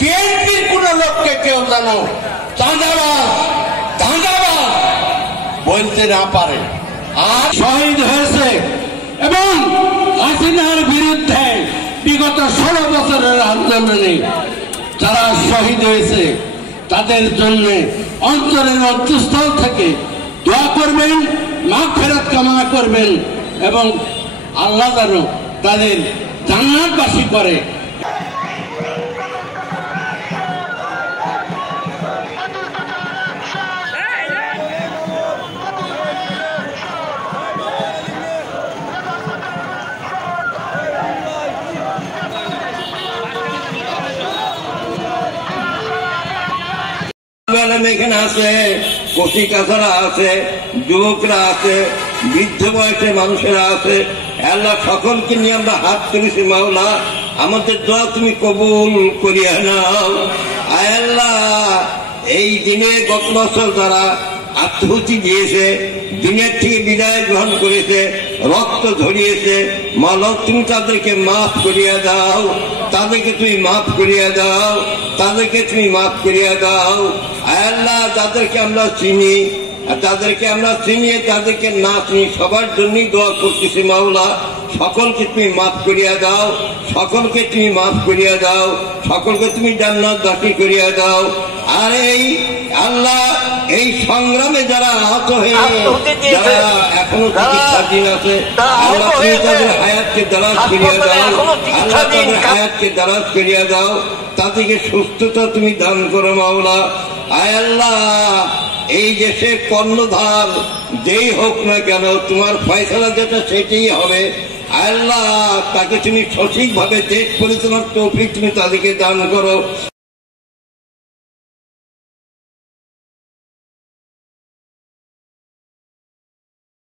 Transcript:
বিএনপির কোন লোককে কেউ যেন চাঁদাবাজ বলতে না পারে। আর শহীদ হয়েছে এবং হাসিনার বিরুদ্ধে বিগত 16 বছরের আন্দোলনে যারা শহীদ হয়েছে তাদের জন্য অন্তরের অন্তঃস্থল থেকে দোয়া করবেন, মাগফিরাত কামনা করবেন এবং আল্লাহ যেন তাদের জান্নাতবাসী করে। এখানে আছে কচি কাছারা আছে, যুবকরা আছে, বৃদ্ধ বয়সের মানুষেরা আছে। আল্লাহ সকলকে নিয়ে আমরা হাত তুলেছি। মাওলা আমাদের দোয়া তুমি কবুল করিয়া নাও। আয় আল্লাহ, এই দিনে গত বছর যারা আত্মহুতি দিয়েছে, দুনিয়ার থেকে বিদায় গ্রহণ করেছে, রক্ত ঝরিয়েছে, মাওলা তুমি তাদেরকে মাফ করিয়া দাও, তাদেরকে তুমি মাফ করিয়া দাও, তাদেরকে তুমি মাফ করিয়া দাও। আয় আল্লাহ, যাদেরকে আমরা চিনি তাদেরকে তাদেরকে না চিনি সবার জন্যই দোয়া করতেছি। মাওলা সকলকে তুমি মাফ করিয়া দাও, সকলকে তুমি মাফ করিয়া দাও, সকলকে তুমি জান্নাতবাসী করিয়া দাও। আর এই আল্লাহ, এই সংগ্রামে যারা আহত হয়ে যারা এখনো চিকিৎসাধীন আছে, আল্লাহ তুমি তাদের হায়াতকে দারাজ করিয়া দাও, আল্লাহ তাদের হায়াতকে দারাজ করিয়া দাও, তাদেরকে সুস্থতা তুমি দান করো মাওলা। আয় আল্লাহ, এই দেশের কর্ণধার যেই হোক না কেন, তোমার ফয়সালা যেটা সেটাই হবে। আল্লাহ তাকে তুমি সঠিকভাবে দেশ পরিচালনার তৌফিক তুমি তাদেরকে দান করো।